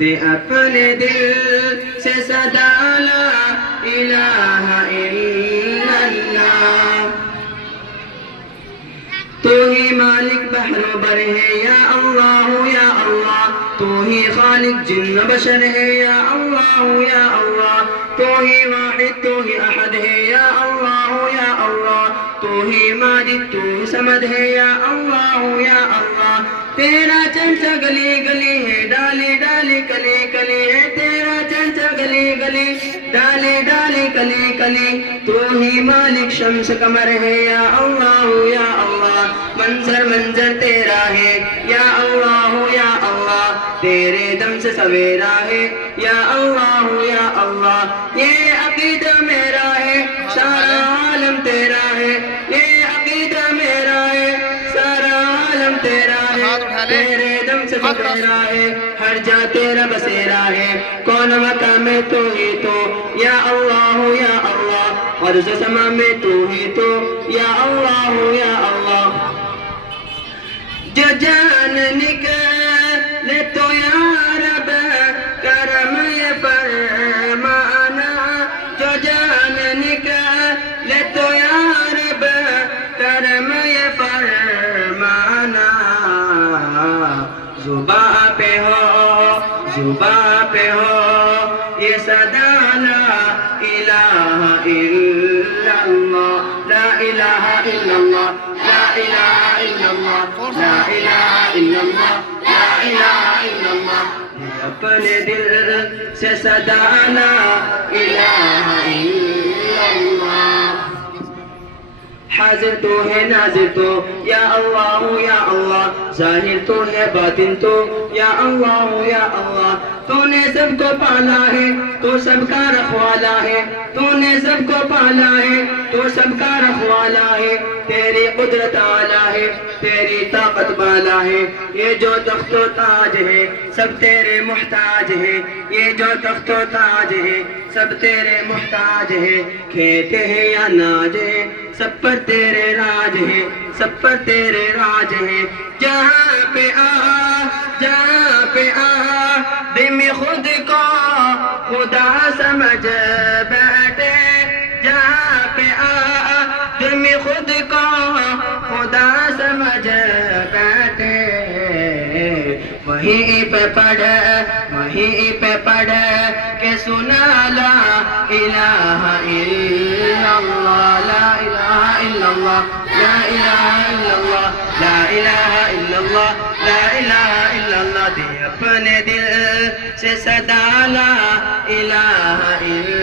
دے اپنے دل سے صدا لا الہ الا اللہ. تو ہی مالک بحر و بر ہے یا اللہ یا اللہ. تو ہی خالق جن بشر ہے یا اللہ یا اللہ. تو ہی واحد تو ہی احد ہے یا اللہ یا اللہ. تو ہی ماجد تو ہی سمد ہے یا اللہ یا اللہ. تیرا چنچا گلی گلی ہے ڈالی ڈالی کلی کلی ہے. تیرا چنچا گلی گلی ڈالی ڈالی کلی کلی. تو ہی مالک شمس قمر ہے یا اللہ یا اللہ. منظر منظر تیرا ہے یا اللہ یا اللہ. تیرے دم سے سویرا ہے یا اللہ یا اللہ. یہ عقیدہ میرا ہے سارا عالم تیرا ہے. یہ عقیدہ میرا ہے سارا عالم تیرا ہے. تیرے دم سے سویرا ہے ہر جا تیرا بسیرا ہے. کون مقام میں تو ہی تو یا اللہ یا اللہ. عرض سما میں تو ہی تو یا اللہ یا اللہ. جو جان نکلے تو یا رب کرم یہ فرمانا. جو جان نکلے تو یا رب کرم یہ فرمانا. زباں پہ ہو زباں پہ ہو یہ صدا لا الہ الا اللہ. لا الہ الا اللہ لا الہ الا اللہ لا الہ الا اللہ لا الہ الا اللہ. اپنے دل سے صدا لا الہ الا اللہ. حاضر تو ہے ناظر تو یا اللہ یا اللہ. ظاہر تو ہے باطن تو یا اللہ یا اللہ. تو نے سب کو پالا ہے تو سب کا رکھوالا ہے. تو نے سب کو پالا ہے تو سب کا رکھوالا ہے. تیری قدرت اعلیٰ ہے تیری طاقت بالا ہے. یہ جو تخت و تاج ہے سب تیرے محتاج ہے. یہ جو تخت و تاج ہے سب تیرے محتاج ہے. کھیت ہے یا ناج ہے سب پر تیرے راج ہے سب پر تیرے راج ہے. جہاں پہ جہاں پہ دم خود کو خدا سمجھ بیٹھے. جہاں پہ دم خود کو خدا سمجھ بیٹھے. وہیں پہ پڑھ کہ سنا لا الہ الا اللہ. لا الہ الا اللہ لا الہ الا اللہ لا الہ الا اللہ لا الہ الا اللہ. دے اپنے دل سے صدا لا الہ الا